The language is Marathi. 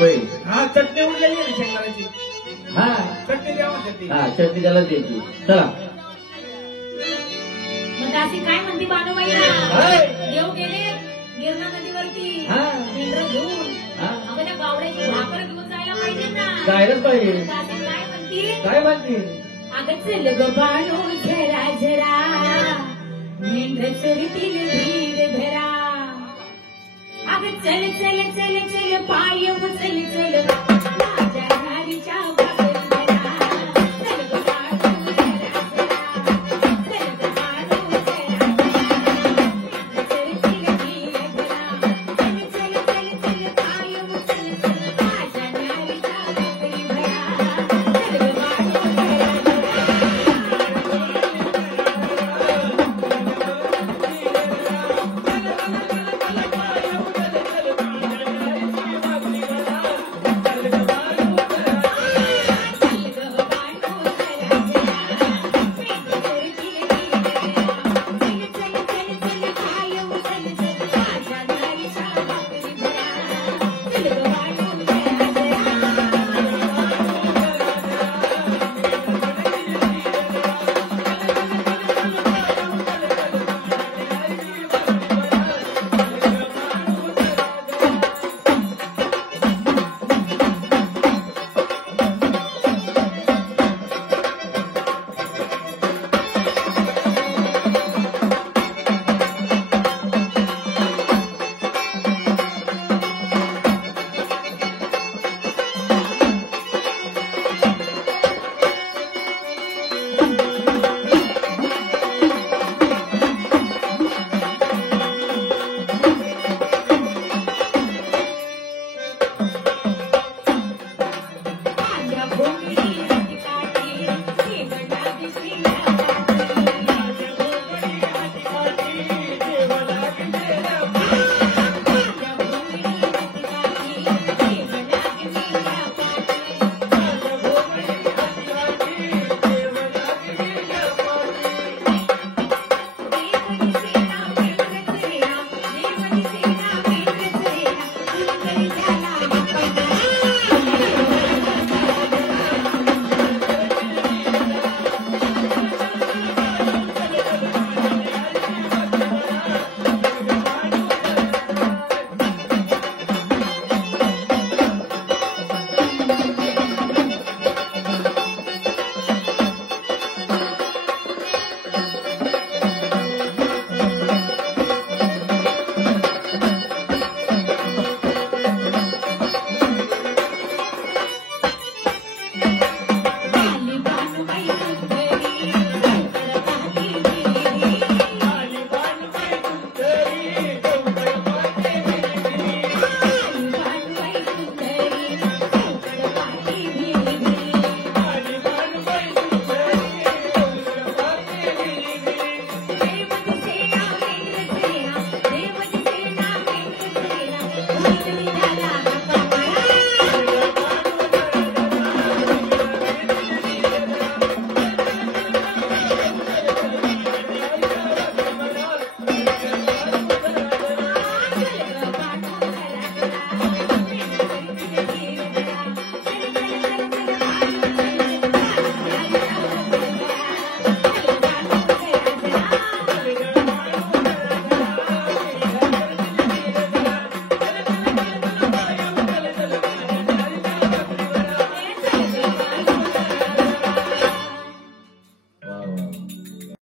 होय हा चटणी उडलेली आहे ना शेंगदाण्याची. हा चटणी द्या म्हणते ती. हा चटणी त्याला द्यायची. चला मग अशी काय म्हणते बानूबाईला हाय. येऊ गेले गिरणा नदीवरती हा. मेंढरं घेऊन हा. अगं त्या गावड्याची भाकर घेऊन जायला पाहिजे ना. जायलाच पाहिजे. दासी काय म्हणती काय म्हणते अगं चल ग बाणू झरा झरा मेंढर चरतील धीर धरा अगं चल चल चल चल पाय चल चल माझ्या घारीच्या भाकरी धरा. चल ग बाणू झरा झरा चल ग बाणू झरा झरा चरतील धीर धरा. चल चल चल चल पाय चल चल माझ्या घारीच्या भाकरी धरा. चल ग बाणू झरा